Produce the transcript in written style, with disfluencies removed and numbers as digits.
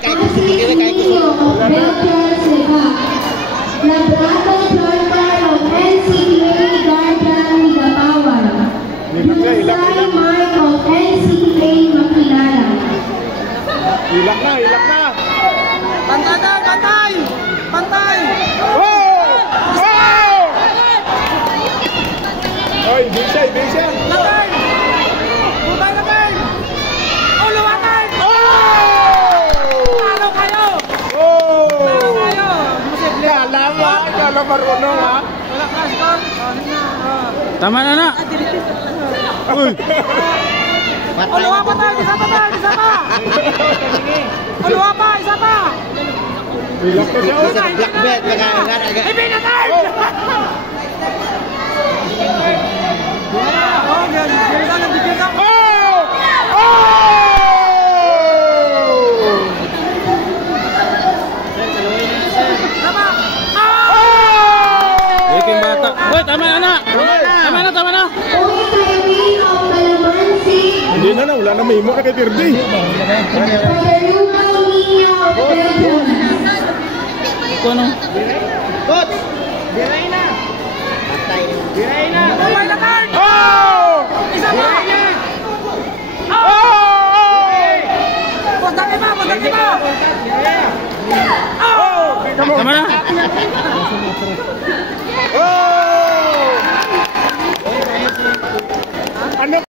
Castillo of Belcher Seva. Labrado Charter of NCA Guardian Gapawan. Isay Mark of NCA Makilala. Hilak na! Pantay! Pantay! Oh! Oy, hindi siya! Lagay! Butay! Oh, luwatan! Talo kayo! Talo kayo! Kala marunong ha? Wala ka, score! Tama na. Uy. Oh, luwa pa tayo! Isa pa! Oh, luwa pa! Isa pa! Hilak ko siya! Black bet! Ibinatay! Oh, ganyan! Yaking bata. Uy, tama na. Uy, Kevin of Calamansi. Hindi na, wala na may imo kay Tirdi. Padarugaw Nino of Belgium. Ano? Coach! Biray na! Bawal na card! Isa pa! Pagdaki pa! Tama na. Ano?